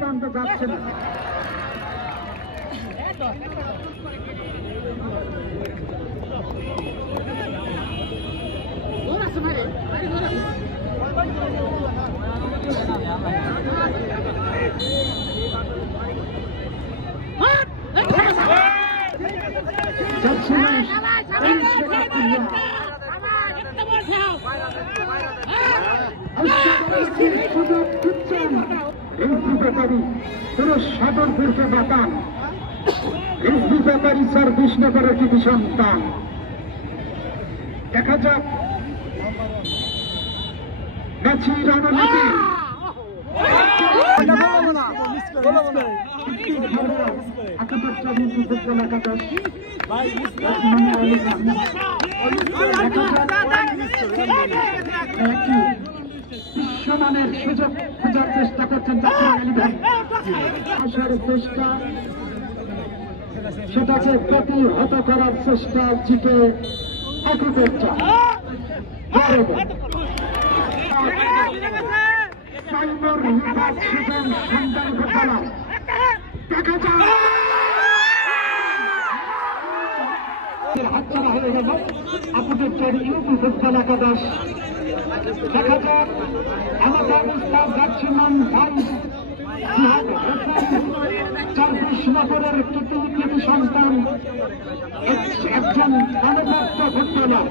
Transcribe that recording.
প্রান্ত যাচ্ছে না। সদরপুরকে বাতান রিজভি ব্যাপারী স্যার বিষ্ণুপুরের কৃতি সন্তান। দেখা যাক ম্যাচি রণনীতি বিশ্বমানের সুযোগ খোঁজার চেষ্টা করছেন আসার চেষ্টা, সেটাকে প্রতিহত করার চেষ্টা জিতে আগ্রহটা সন্তান ঘটনা দেখা যায় হাতছাড়া হয়ে গেল আপুদের তৈরি ইউপি ফুটবল একাদশ। দেখা যাক আমাদের ইসলাম ব্যাটসম্যান ভাই কৃষ্ণপুরের কৃতি সন্তান একজন গণপ্রাপ্ত ফুটবলার